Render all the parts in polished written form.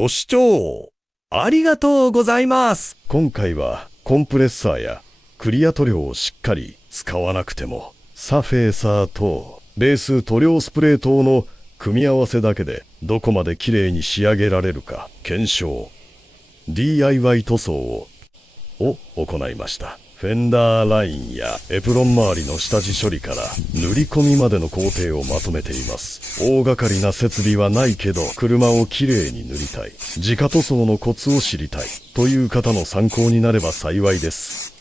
ご視聴ありがとうございます。今回はコンプレッサーやクリア塗料をしっかり使わなくても、サフェーサーとベース塗料スプレー等の組み合わせだけでどこまで綺麗に仕上げられるか検証、 DIY 塗装を行いました。フェンダーラインやエプロン周りの下地処理から塗り込みまでの工程をまとめています。大掛かりな設備はないけど車を綺麗に塗りたい、自家塗装のコツを知りたいという方の参考になれば幸いです。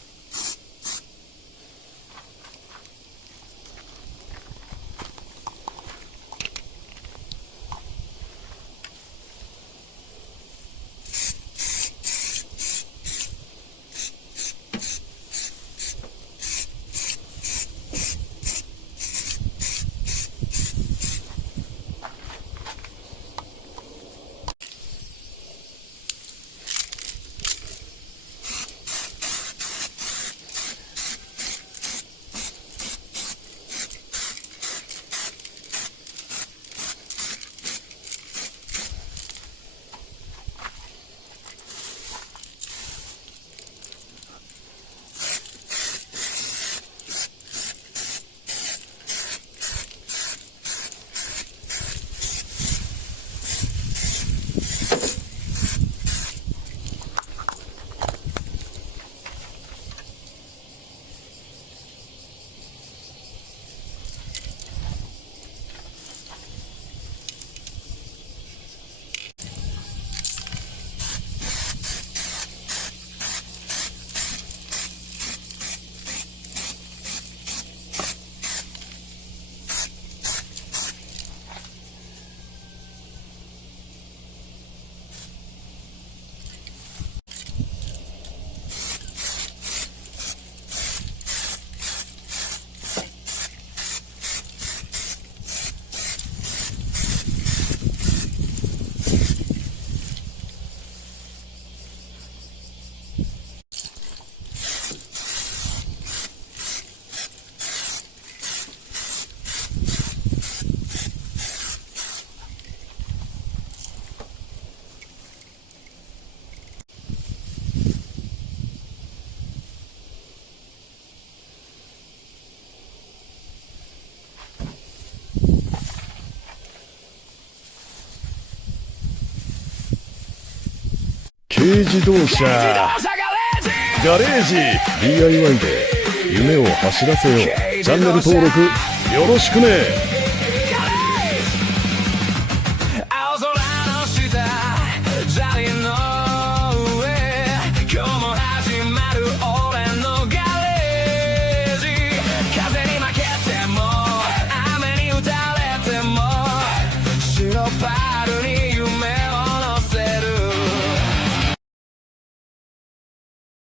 軽自動車ガレージ DIY で夢を走らせよう。チャンネル登録よろしくね。